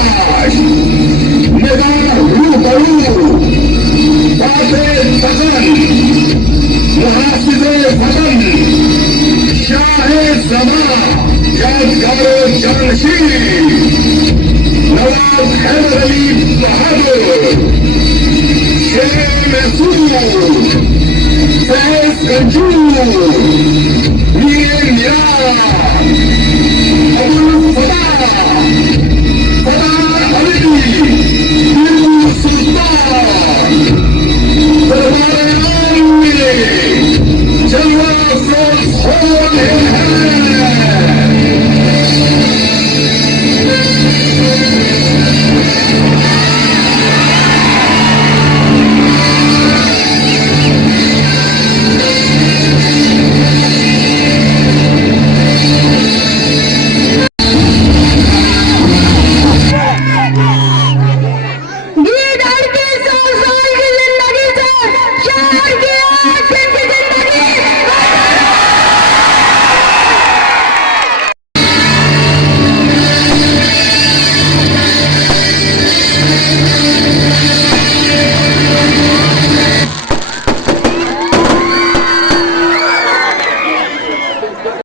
आकाश निगाह रूबरू बातें सदन मुहासिबे वतन शाहे ज़मा यादगारो जानशीन नवाब हैदर अली बहादुर शेर महसूद फैज गंजूर मीर नियाज़